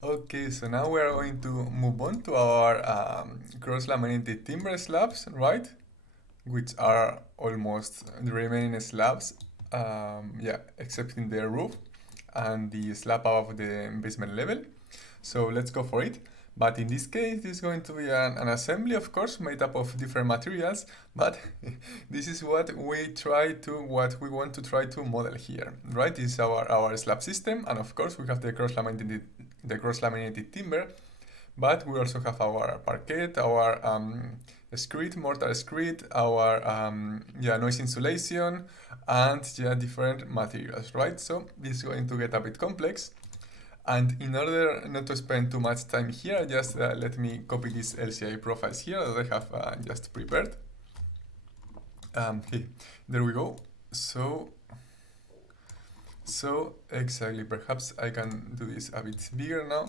Okay, so now we are going to move on to our cross-laminated timber slabs, right? Which are almost the remaining slabs, yeah, except in the roof and the slab above the basement level. So let's go for it. But in this case, this is going to be an assembly, of course, made up of different materials. But this is what we want to try to model here, right? This is our slab system, and of course, we have the cross-laminated timber. But we also have our parquet, our screed, mortar screed, our noise insulation, and different materials, right? So this is going to get a bit complex. And in order not to spend too much time here, just let me copy these LCA profiles here that I have just prepared. Okay, there we go. So exactly, perhaps I can do this a bit bigger now.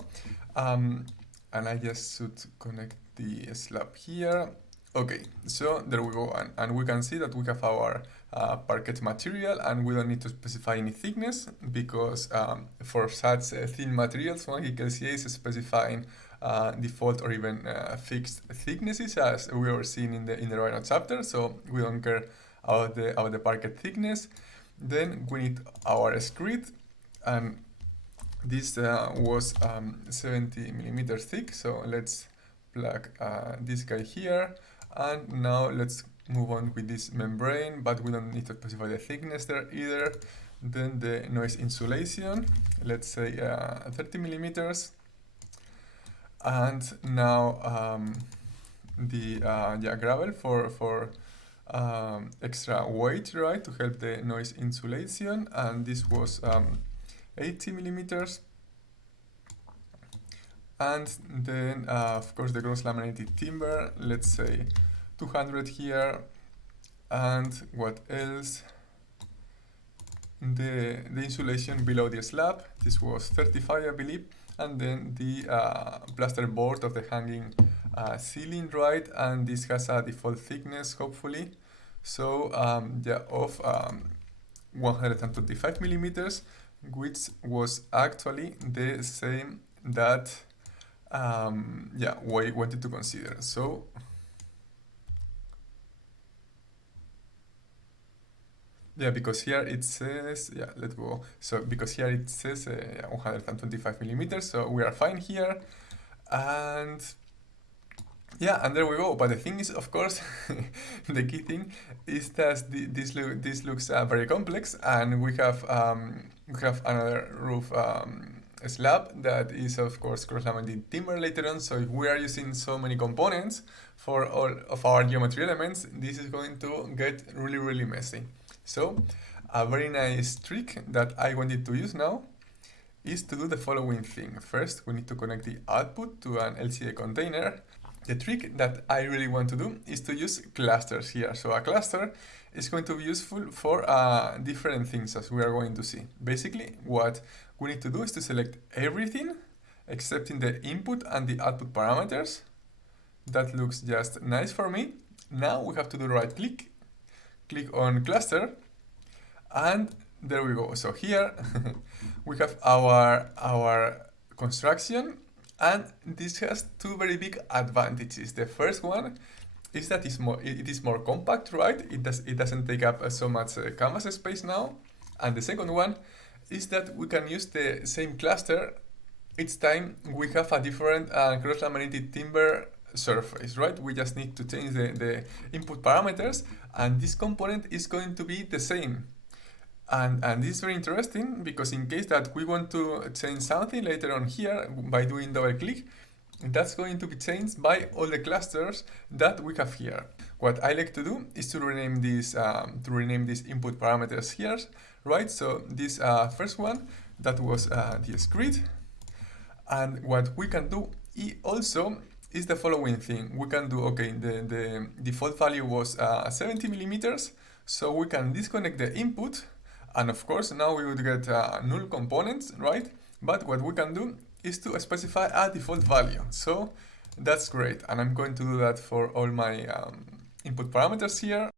And I just should connect the slab here. Okay, so there we go, and we can see that we have our parquet material, and we don't need to specify any thickness because for such thin materials, One Click LCA is specifying default or even fixed thicknesses, as we were seeing in the Rhino chapter. So we don't care about the parquet thickness. Then we need our screed, and this was 70 millimeters thick. So let's plug this guy here. And now let's move on with this membrane, but we don't need to specify the thickness there either. Then the noise insulation, let's say 30 millimeters. And now the gravel for extra weight, right, to help the noise insulation. And this was 80 millimeters. And then, of course, the cross-laminated timber, let's say 200 here. And what else? The insulation below the slab, this was 35, I believe. And then the plaster board of the hanging ceiling, right? And this has a default thickness, hopefully. So, of 125 millimeters, which was actually the same that we wanted to consider. So because here it says, let's go. So because here it says 125 millimeters, so we are fine here. And and there we go. But the thing is, of course, the key thing is that this looks very complex, and we have another roof slab that is, of course, cross-laminated timber later on. So if we are using so many components for all of our geometry elements, this is going to get really, really messy. So a very nice trick that I wanted to use now is to do the following thing. First, we need to connect the output to an LCA container. The trick that I really want to do is to use clusters here. So a cluster is going to be useful for different things, as we are going to see. Basically, what we need to do is to select everything except in the input and the output parameters. That looks just nice for me. Now we have to do right click, click on cluster, and there we go. So here we have our construction, and this has two very big advantages. The first one is that it is more compact, right? It doesn't take up so much canvas space now. And the second one is that we can use the same cluster each time we have a different cross-laminated timber surface, right? We just need to change the input parameters, and this component is going to be the same. And this is very interesting because in case that we want to change something later on here by doing double click, that's going to be changed by all the clusters that we have here. What I like to do is to rename these input parameters here, right? So this first one, that was the screed. And what we can do also is the following thing. We can do, okay, the default value was 70 millimeters, so we can disconnect the input, and of course now we would get null components, right? But what we can do is to specify a default value. So that's great, and I'm going to do that for all my input parameters here.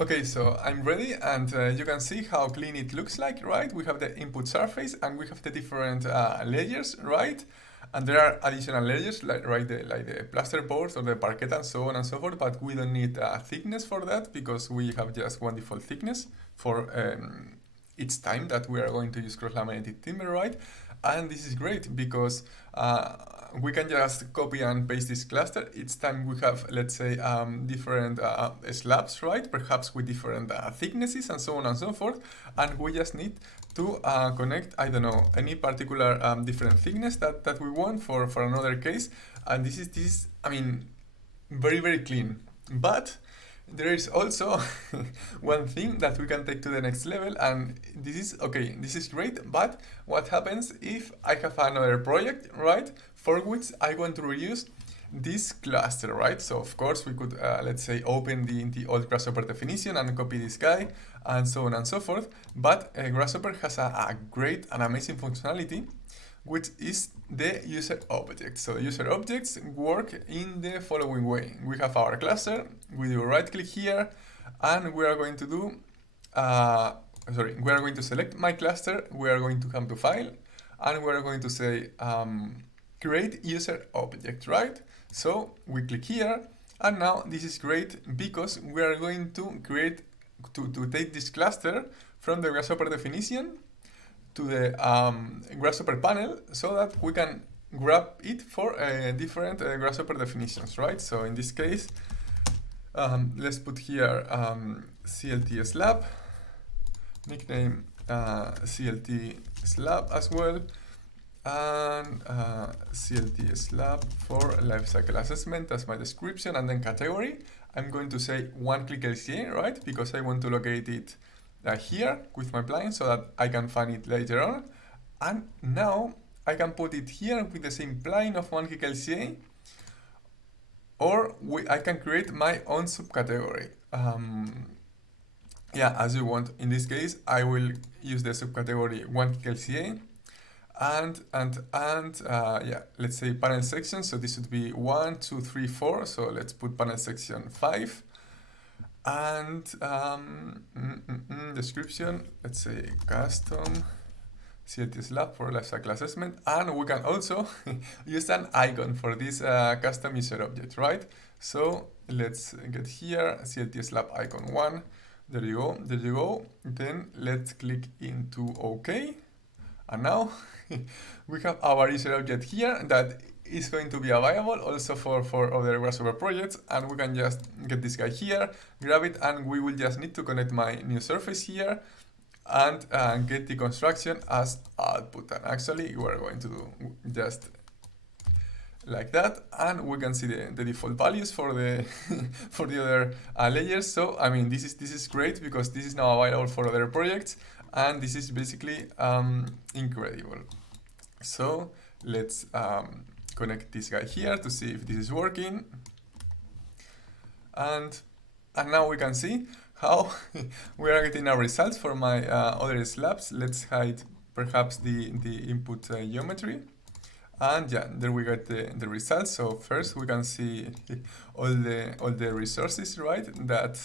Okay, so I'm ready, and you can see how clean it looks like, right? We have the input surface and we have the different layers, right? And there are additional layers like the plasterboard or the parquet and so on and so forth, but we don't need thickness for that because we have just one default thickness for each time that we are going to use cross-laminated timber, right? And this is great because we can just copy and paste this cluster. Each time we have, let's say, different slabs, right? Perhaps with different thicknesses and so on and so forth. And we just need to connect, I don't know, any particular different thickness that we want for another case. And this is, I mean, very, very clean. But there is also one thing that we can take to the next level, and this is okay, this is great, but what happens if I have another project, right, for which I want to reuse this cluster, right? So of course we could, let's say, open the old Grasshopper definition and copy this guy and so on and so forth, but Grasshopper has a great and amazing functionality, which is the user object. So user objects work in the following way. We have our cluster, we do right click here, and we are going to do, we are going to select my cluster, we are going to come to file, and we are going to say create user object, right? So we click here, and now this is great because we are going to create, to take this cluster from the Grasshopper definition to the Grasshopper panel so that we can grab it for different Grasshopper definitions, right? So in this case, let's put here CLT slab, nickname CLT slab as well, and CLT slab for lifecycle assessment as my description, and then category. I'm going to say One Click LCA, right? Because I want to locate it here with my plugin so that I can find it later on. And now I can put it here with the same plugin of One Click LCA, or I can create my own subcategory. Yeah, as you want. In this case, I will use the subcategory One Click LCA, and yeah, let's say panel section. So this would be 1, 2, 3, 4. So let's put panel section 5. And description, let's say custom CLT slab for lifecycle assessment, and we can also use an icon for this custom user object, right? So let's get here CLT slab icon 1. There you go, there you go. Then let's click into OK, and now we have our user object here that is going to be available also for other Grasshopper projects, and we can just get this guy here, grab it, and we will just need to connect my new surface here and get the construction as output. And actually we're going to do just like that, and we can see the default values for the for the other layers. So I mean, this is great because this is now available for other projects, and this is basically incredible. So let's connect this guy here to see if this is working, and now we can see how we are getting our results for my other slabs. Let's hide perhaps the input geometry, and yeah, there we got the results. So first we can see all the resources, right, that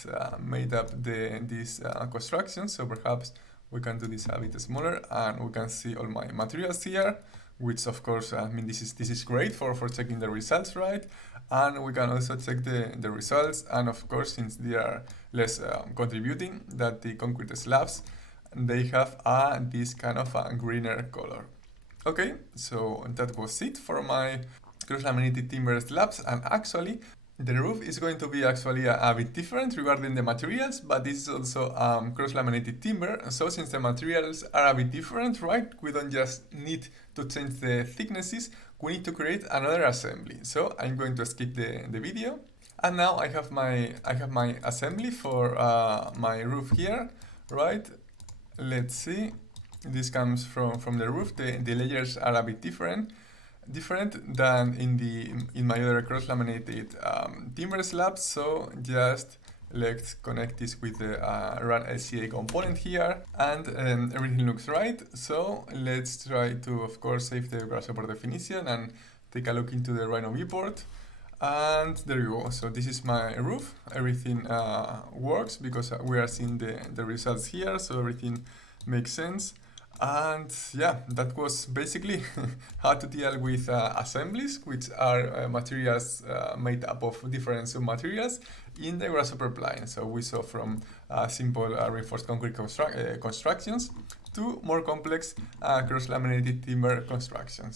made up this construction. So perhaps we can do this a bit smaller, and we can see all my materials here, which of course, I mean, this is great for checking the results, right? And we can also check the results, and of course, since they are less contributing, that the concrete slabs, they have this kind of a greener color. Okay, so that was it for my cross-laminated timber slabs, and actually the roof is going to be actually a bit different regarding the materials, but this is also cross-laminated timber. So since the materials are a bit different, right, we don't just need to change the thicknesses, we need to create another assembly. So I'm going to skip the video, and now I have my assembly for my roof here, right? Let's see. This comes from the roof. The layers are a bit different than in my other cross-laminated timber slabs. So just let's connect this with the Run LCA component here, and everything looks right. So let's try to, of course, save the Grasshopper definition and take a look into the Rhino viewport. And there you go. So this is my roof. Everything works because we are seeing the results here. So everything makes sense. And yeah, that was basically how to deal with assemblies, which are materials made up of different submaterials in the Grasshopper plane. So we saw from simple reinforced concrete constructions to more complex cross-laminated timber constructions.